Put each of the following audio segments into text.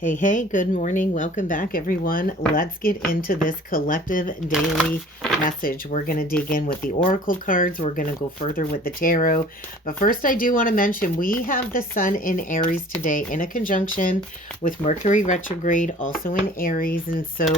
Hey, hey, good morning. Welcome back, everyone. Let's get into this collective daily message. We're going to dig in with the oracle cards. We're going to go further with the tarot. But first, I do want to mention we have the sun in Aries today in a conjunction with Mercury retrograde, also in Aries. And so,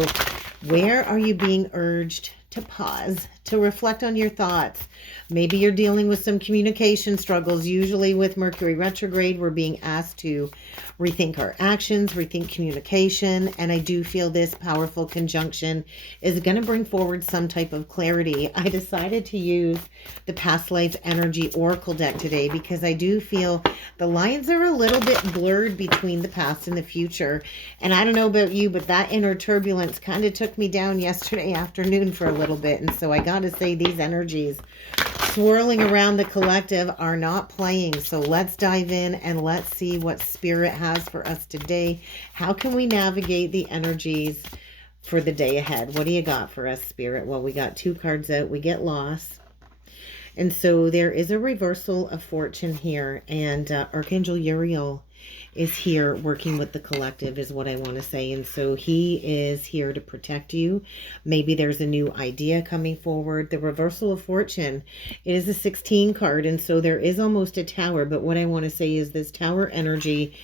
where are you being urged to pause, to reflect on your thoughts? Maybe you're dealing with some communication struggles. Usually with Mercury retrograde, we're being asked to rethink our actions, rethink communication. And I do feel this powerful conjunction is going to bring forward some type of clarity. I decided to use the Past Life Energy Oracle deck today because I do feel the lines are a little bit blurred between the past and the future. And I don't know about you, but that inner turbulence kind of took me down yesterday afternoon for a little bit. And so I got to say, these energies swirling around the collective are not playing. So let's dive in and let's see what Spirit has for us today. How can we navigate the energies for the day ahead? What do you got for us, Spirit? Well, we got two cards out. We get loss. And so there is a reversal of fortune here. And Archangel Uriel is here working with the collective is what I want to say. And so he is here to protect you. Maybe there's a new idea coming forward. The reversal of fortune, it is a 16 card. And so there is almost a tower. But what I want to say is this tower energy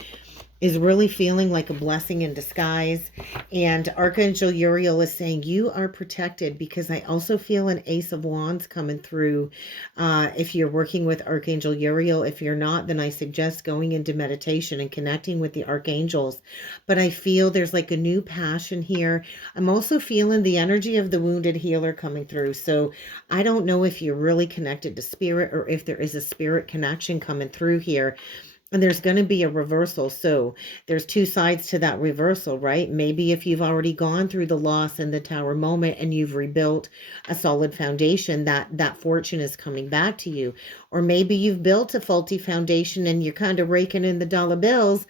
is really feeling like a blessing in disguise. And Archangel Uriel is saying you are protected, because I also feel an Ace of Wands coming through. If you're working with Archangel Uriel, if you're not, then I suggest going into meditation and connecting with the archangels. But I feel there's like a new passion here. I'm also feeling the energy of the wounded healer coming through. So I don't know if you're really connected to spirit or if there is a spirit connection coming through here. And there's going to be a reversal. So there's two sides to that reversal, right? Maybe if you've already gone through the loss and the tower moment and you've rebuilt a solid foundation, that fortune is coming back to you. Or maybe you've built a faulty foundation and you're kind of raking in the dollar bills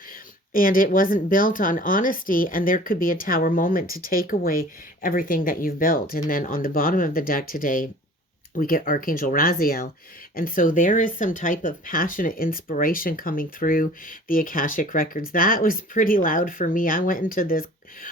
and it wasn't built on honesty, and there could be a tower moment to take away everything that you've built. And then on the bottom of the deck today, we get Archangel Raziel. And so there is some type of passionate inspiration coming through the Akashic records. That was pretty loud for me. I went into this,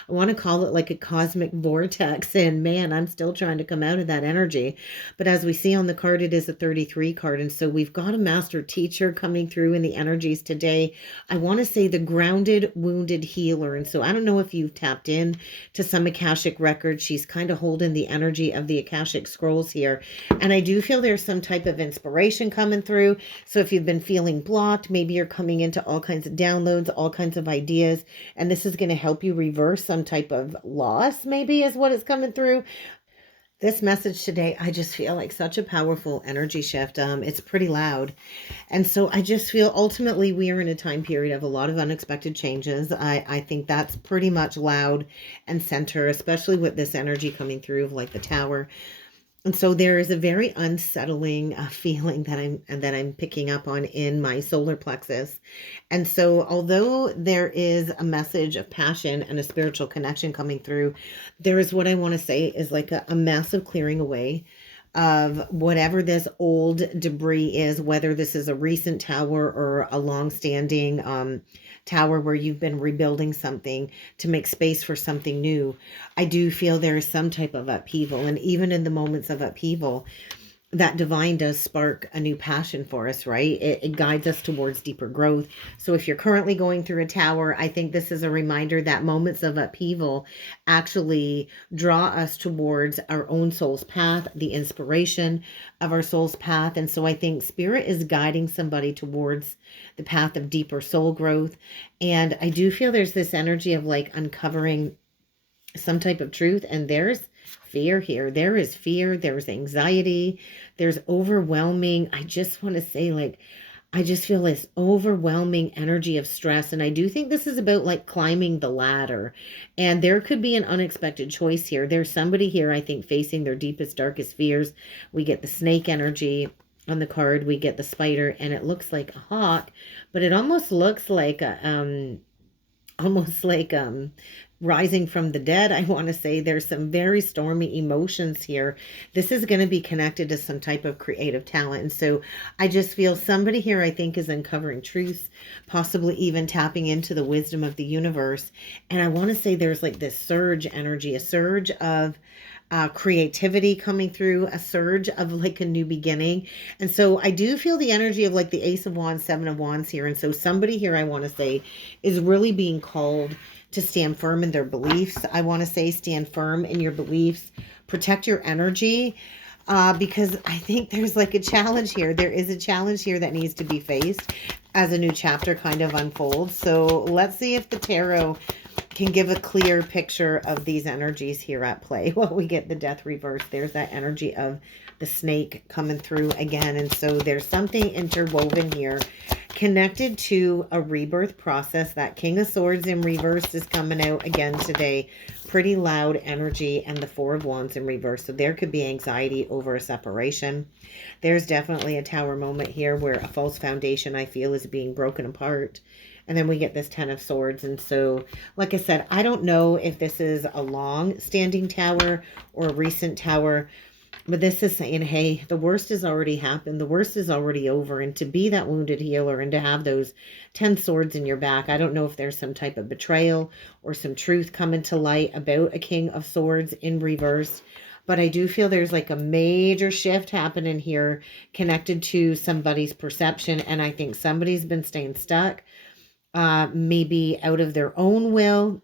I want to call it like a cosmic vortex. And man, I'm still trying to come out of that energy. But as we see on the card, it is a 33 card. And so we've got a master teacher coming through in the energies today. I want to say the grounded, wounded healer. And so I don't know if you've tapped in to some Akashic records. She's kind of holding the energy of the Akashic scrolls here. And I do feel there's some type of inspiration coming through. So if you've been feeling blocked, maybe you're coming into all kinds of downloads, all kinds of ideas, and this is going to help you reverse some type of loss, maybe is what is coming through. This message today, I just feel like such a powerful energy shift. It's pretty loud. And so I just feel ultimately we are in a time period of a lot of unexpected changes. I think that's pretty much loud and center, especially with this energy coming through of like the tower. And so there is a very unsettling feeling that I'm picking up on in my solar plexus. And so although there is a message of passion and a spiritual connection coming through, there is what I want to say is like a massive clearing away of whatever this old debris is, whether this is a recent tower or a long-standing tower where you've been rebuilding something to make space for something new. I do feel there is some type of upheaval. And even in the moments of upheaval, that divine does spark a new passion for us, right? It guides us towards deeper growth. So if you're currently going through a tower, I think this is a reminder that moments of upheaval actually draw us towards our own soul's path, the inspiration of our soul's path. And so I think spirit is guiding somebody towards the path of deeper soul growth. And I do feel there's this energy of like uncovering some type of truth, and there's fear here. There is fear, there's anxiety, there's overwhelming, I just want to say, like, I just feel this overwhelming energy of stress. And I do think this is about like climbing the ladder. And there could be an unexpected choice here. There's somebody here, I think, facing their deepest, darkest fears. We get the snake energy on the card. We get the spider, and it looks like a hawk, but it almost looks like almost like rising from the dead. I want to say there's some very stormy emotions here. This is going to be connected to some type of creative talent. And so I just feel somebody here, I think, is uncovering truth, possibly even tapping into the wisdom of the universe. And I want to say there's like this surge energy, a surge of creativity coming through, a surge of like a new beginning. And so I do feel the energy of like the Ace of Wands, Seven of Wands here. And so somebody here, I want to say, is really being called to stand firm in their beliefs. I want to say stand firm in your beliefs, protect your energy, because I think there's like a challenge here. There is a challenge here that needs to be faced as a new chapter kind of unfolds. So let's see if the tarot can give a clear picture of these energies here at play. Well, we get the death reverse. There's that energy of the snake coming through again. And so there's something interwoven here connected to a rebirth process. That King of Swords in reverse is coming out again today. Pretty loud energy, and the Four of Wands in reverse. So there could be anxiety over a separation. There's definitely a Tower moment here where a false foundation, I feel, is being broken apart. And then we get this Ten of Swords. And so, like I said, I don't know if this is a long-standing tower or a recent tower, but this is saying, hey, the worst has already happened. The worst is already over. And to be that wounded healer and to have those 10 swords in your back, I don't know if there's some type of betrayal or some truth coming to light about a King of Swords in reverse. But I do feel there's like a major shift happening here connected to somebody's perception. And I think somebody's been staying stuck, maybe out of their own will,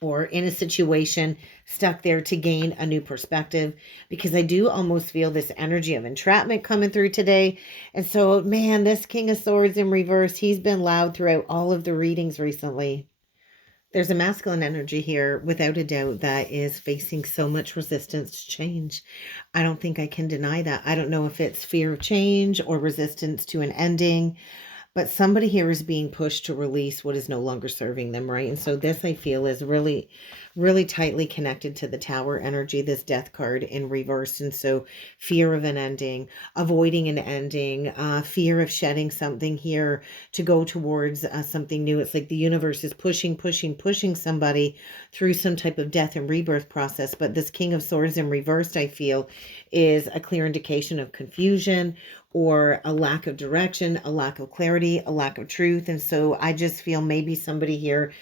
or in a situation stuck there to gain a new perspective, because I do almost feel this energy of entrapment coming through today. And so, man, this King of Swords in reverse, he's been loud throughout all of the readings recently. There's a masculine energy here, without a doubt, that is facing so much resistance to change. I don't think I can deny that. I don't know if it's fear of change or resistance to an ending, but somebody here is being pushed to release what is no longer serving them, right? And so this, I feel, is really, really tightly connected to the Tower energy, this death card in reverse. And so fear of an ending, avoiding an ending, fear of shedding something here to go towards something new. It's like the universe is pushing somebody through some type of death and rebirth process. But this King of Swords in reversed, I feel, is a clear indication of confusion, or a lack of direction, a lack of clarity, a lack of truth. And so I just feel maybe somebody here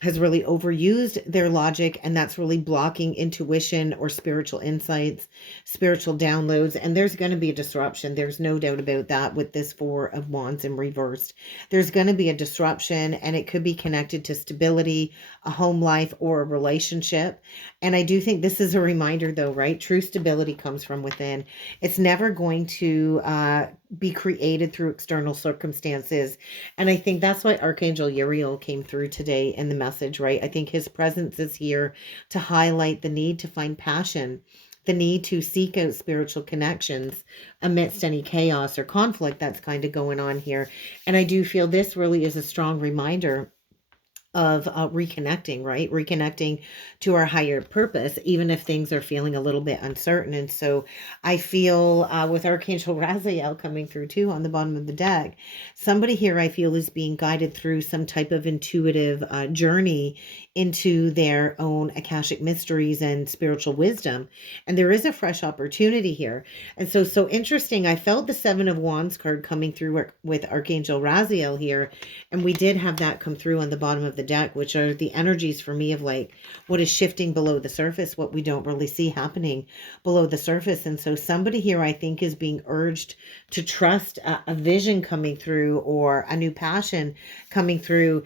has really overused their logic, and that's really blocking intuition or spiritual insights, spiritual downloads. And there's going to be a disruption. There's no doubt about that with this Four of Wands in reversed. There's going to be a disruption, and it could be connected to stability, a home life, or a relationship. And I do think this is a reminder, though, right? True stability comes from within. It's never going to be created through external circumstances. And I think that's why Archangel Uriel came through today in the message, right? I think his presence is here to highlight the need to find passion, the need to seek out spiritual connections amidst any chaos or conflict that's kind of going on here. And I do feel this really is a strong reminder of reconnecting, right? Reconnecting to our higher purpose, even if things are feeling a little bit uncertain. And so I feel with Archangel Raziel coming through too on the bottom of the deck, somebody here I feel is being guided through some type of intuitive journey into their own Akashic mysteries and spiritual wisdom. And there is a fresh opportunity here. And so interesting. I felt the Seven of Wands card coming through with Archangel Raziel here. And we did have that come through on the bottom of the deck, which are the energies for me of like what is shifting below the surface, what we don't really see happening below the surface. And so somebody here I think is being urged to trust a vision coming through, or a new passion coming through.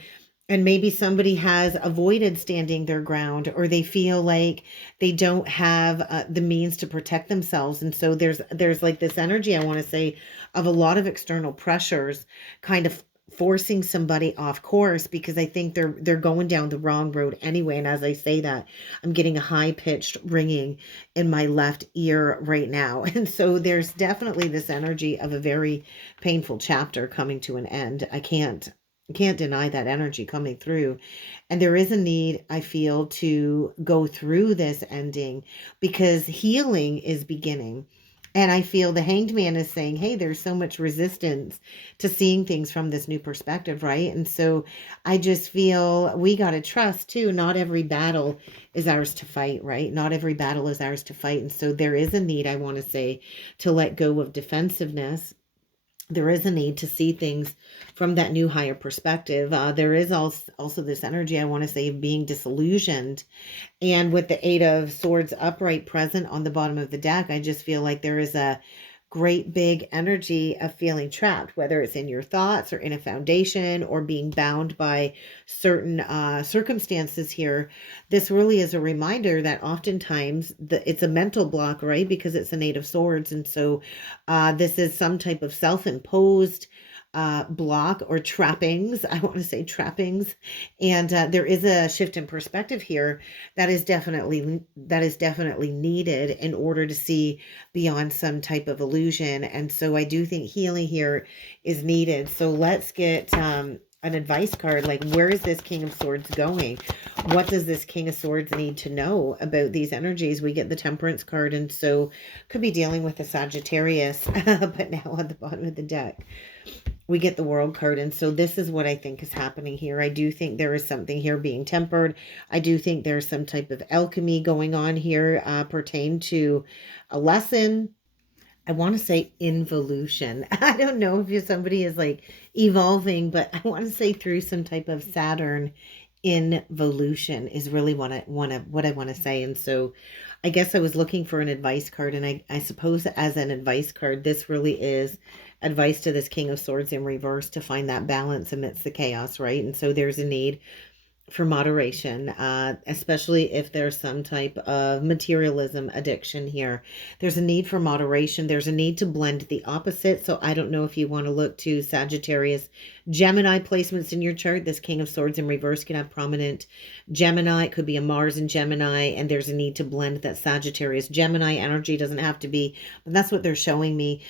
And maybe somebody has avoided standing their ground, or they feel like they don't have the means to protect themselves. And so there's like this energy, I want to say, of a lot of external pressures kind of forcing somebody off course, because I think they're going down the wrong road anyway. And as I say that, I'm getting a high-pitched ringing in my left ear right now. And so there's definitely this energy of a very painful chapter coming to an end. I can't deny that energy coming through. And there is a need, I feel, to go through this ending, because healing is beginning. And I feel the Hanged Man is saying, hey, there's so much resistance to seeing things from this new perspective, right? And so I just feel we got to trust too. Not every battle is ours to fight, right? Not every battle is ours to fight. And so there is a need, I want to say, to let go of defensiveness. There is a need to see things from that new higher perspective. There is also this energy, I want to say, of being disillusioned. And with the Eight of Swords upright present on the bottom of the deck, I just feel like there is a great big energy of feeling trapped, whether it's in your thoughts or in a foundation or being bound by certain circumstances here. This really is a reminder that oftentimes it's a mental block, right? Because it's an Eight of Swords. And so this is some type of self-imposed block or trappings. I want to say trappings. And there is a shift in perspective here that is definitely needed in order to see beyond some type of illusion. And so I do think healing here is needed. So let's get an advice card. Like, where is this King of Swords going? What does this King of Swords need to know about these energies? We get the Temperance card, and so could be dealing with a Sagittarius, but now on the bottom of the deck we get the World card. And so this is what I think is happening here. I do think there is something here being tempered. I do think there's some type of alchemy going on here pertain to a lesson. I want to say involution. I don't know if somebody is like evolving, but I want to say through some type of Saturn involution is really what I want to say. And so I guess I was looking for an advice card, and I suppose as an advice card, this really is advice to this King of Swords in reverse to find that balance amidst the chaos, right? And so there's a need for moderation, especially if there's some type of materialism addiction here. There's a need for moderation. There's a need to blend the opposite. So I don't know if you want to look to Sagittarius, Gemini placements in your chart. This King of Swords in reverse can have prominent Gemini. It could be a Mars in Gemini, and there's a need to blend that Sagittarius Gemini energy. Doesn't have to be, but that's what they're showing me.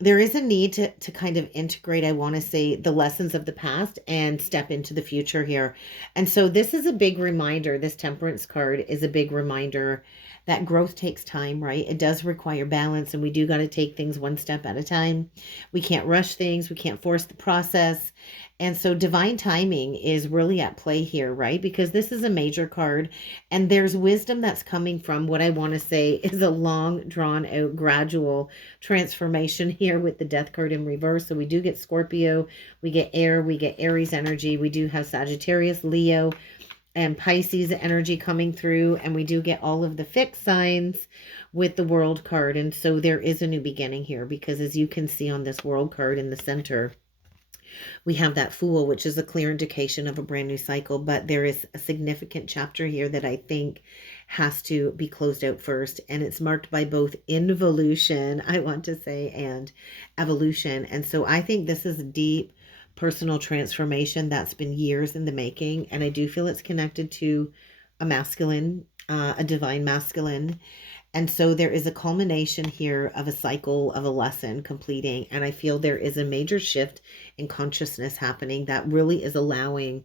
There is a need to kind of integrate, I want to say, the lessons of the past and step into the future here. And so this is a big reminder. This Temperance card is a big reminder that growth takes time, right? It does require balance, and we do got to take things one step at a time. We can't rush things. We can't force the process. And so divine timing is really at play here, right? Because this is a major card, and there's wisdom that's coming from what I want to say is a long, drawn out, gradual transformation here with the Death card in reverse. So we do get Scorpio, we get air, we get Aries energy, we do have Sagittarius, Leo, and Pisces energy coming through, and we do get all of the fixed signs with the World card. And so there is a new beginning here, because as you can see on this World card in the center, we have that Fool, which is a clear indication of a brand new cycle. But there is a significant chapter here that I think has to be closed out first. And it's marked by both involution, I want to say, and evolution. And so I think this is a deep personal transformation that's been years in the making. And I do feel it's connected to a masculine, a divine masculine. And so there is a culmination here of a cycle of a lesson completing. And I feel there is a major shift in consciousness happening that really is allowing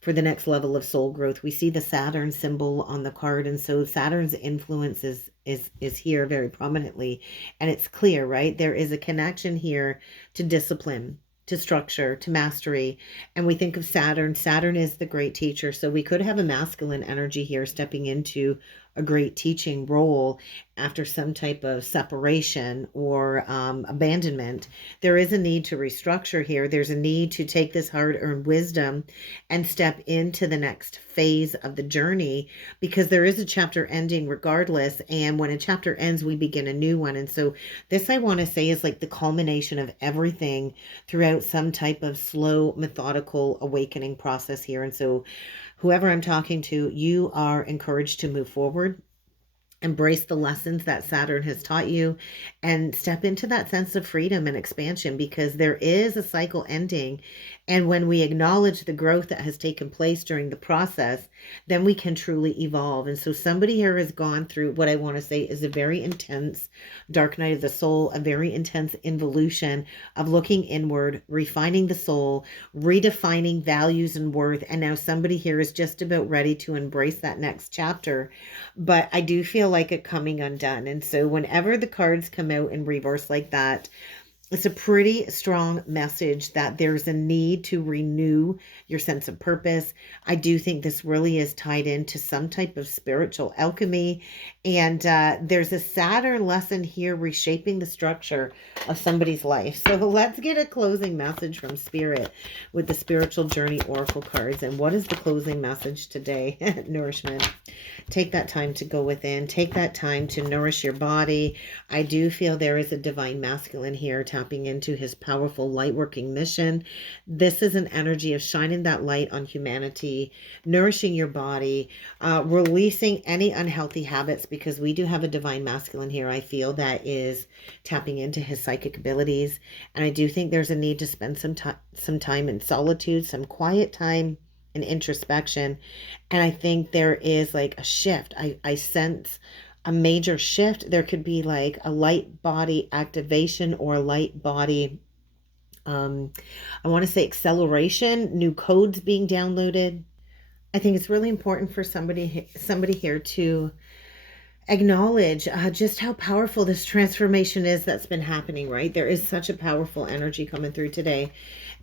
for the next level of soul growth. We see the Saturn symbol on the card. And so Saturn's influence is here very prominently. And it's clear, right? There is a connection here to discipline, to structure, to mastery. And we think of Saturn. Saturn is the great teacher. So we could have a masculine energy here stepping into a great teaching role after some type of separation or abandonment. There is a need to restructure here. There's a need to take this hard-earned wisdom and step into the next phase of the journey, because there is a chapter ending regardless. And when a chapter ends, we begin a new one. And so this, I want to say, is like the culmination of everything throughout some type of slow, methodical awakening process here. And so whoever I'm talking to, you are encouraged to move forward, embrace the lessons that Saturn has taught you, and step into that sense of freedom and expansion, because there is a cycle ending. And when we acknowledge the growth that has taken place during the process, then we can truly evolve. And so somebody here has gone through what I want to say is a very intense dark night of the soul, a very intense involution of looking inward, refining the soul, redefining values and worth. And now somebody here is just about ready to embrace that next chapter. But I do feel feel like a coming undone. And so whenever the cards come out in reverse like that, it's a pretty strong message that there's a need to renew your sense of purpose. I do think this really is tied into some type of spiritual alchemy. And there's a Saturn lesson here reshaping the structure of somebody's life. So let's get a closing message from Spirit with the Spiritual Journey Oracle cards. And what is the closing message today? Nourishment. Take that time to go within. Take that time to nourish your body. I do feel there is a divine masculine here tapping into his powerful light working mission. This is an energy of shining that light on humanity, nourishing your body, releasing any unhealthy habits, because we do have a divine masculine here, I feel, that is tapping into his psychic abilities. And I do think there's a need to spend some time in solitude, some quiet time and introspection. And I think there is like a shift. I sense a major shift. There could be like a light body activation or a light body, I want to say acceleration, new codes being downloaded. I think it's really important for somebody here to acknowledge just how powerful this transformation is that's been happening, right? There is such a powerful energy coming through today.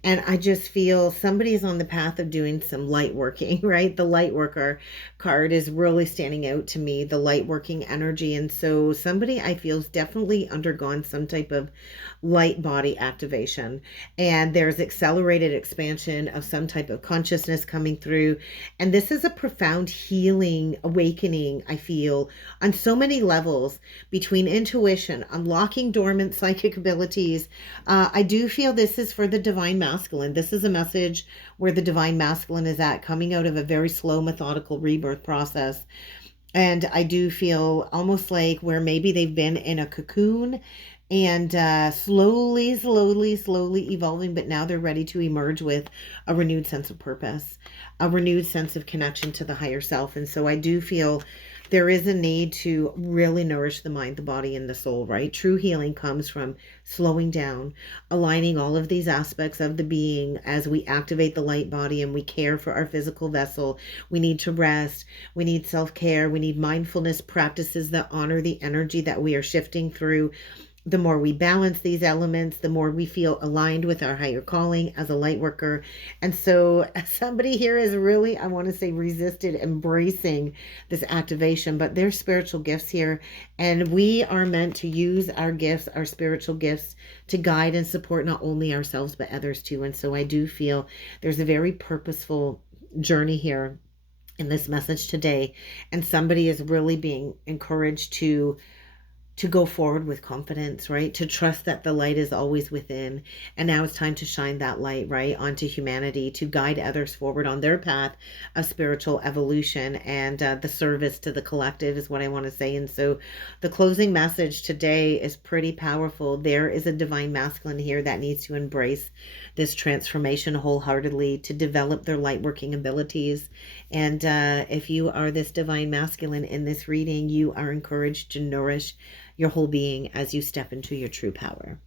And I just feel somebody is on the path of doing some light working, right? The light worker card is really standing out to me, the light working energy. And so somebody I feel has definitely undergone some type of light body activation. And there's accelerated expansion of some type of consciousness coming through. And this is a profound healing, awakening, I feel, on so many levels, between intuition, unlocking dormant psychic abilities. I do feel this is for the divine masculine. This is a message where the divine masculine is at, coming out of a very slow, methodical rebirth process. And I do feel almost like where maybe they've been in a cocoon and slowly evolving, but now they're ready to emerge with a renewed sense of purpose, a renewed sense of connection to the higher self. And so I do feel there is a need to really nourish the mind, the body, and the soul, right? True healing comes from slowing down, aligning all of these aspects of the being as we activate the light body and we care for our physical vessel. We need to rest. We need self-care. We need mindfulness practices that honor the energy that we are shifting through. The more we balance these elements, the more we feel aligned with our higher calling as a light worker. And so somebody here is really, I want to say, resisted embracing this activation, but there's spiritual gifts here. And we are meant to use our gifts, our spiritual gifts, to guide and support not only ourselves, but others too. And so I do feel there's a very purposeful journey here in this message today. And somebody is really being encouraged to go forward with confidence, right? To trust that the light is always within. And now it's time to shine that light, right, onto humanity, to guide others forward on their path of spiritual evolution. And the service to the collective is what I want to say. And so the closing message today is pretty powerful. There is a divine masculine here that needs to embrace this transformation wholeheartedly, to develop their light working abilities. And if you are this divine masculine in this reading, you are encouraged to nourish your whole being as you step into your true power.